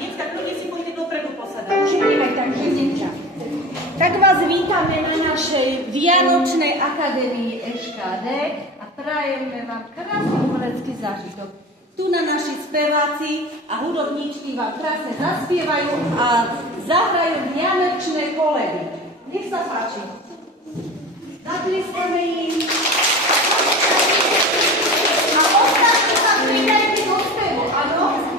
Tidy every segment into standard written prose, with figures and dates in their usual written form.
Detská, kľudne si poďte dopredu posadať. Už ideme, takže Zinča. Tak vás vítame na našej Vianočnej akadémii EŠKD a prajeme vám krásny umelecký zážitok. Tu na naši speváci a hudobníčky vám krásne zaspievajú a zahrajú vianočné koledy. Nech sa páči. Zatliskame im. A ostatní sa pridajte do spevu, áno?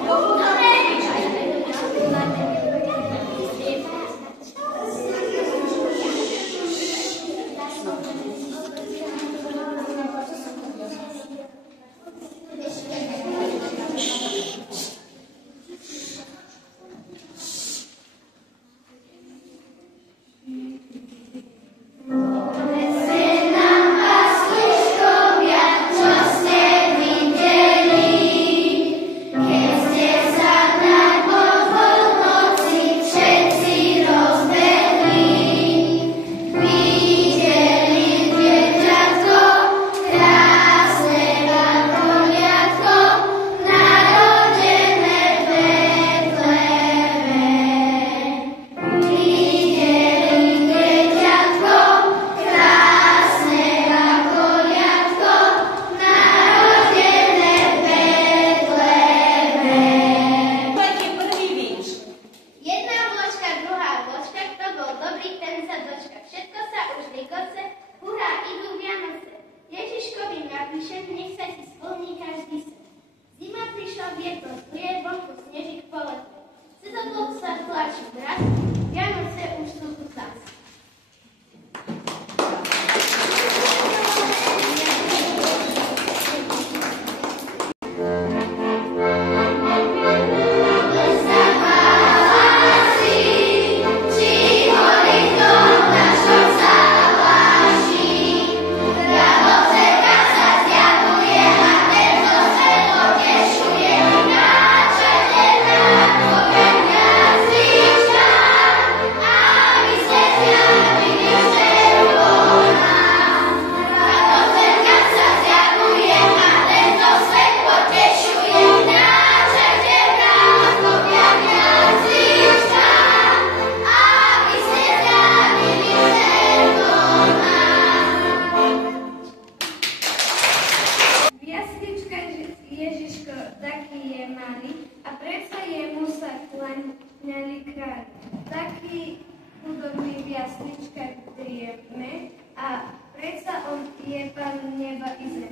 A predsa on je Pán neba i zeme.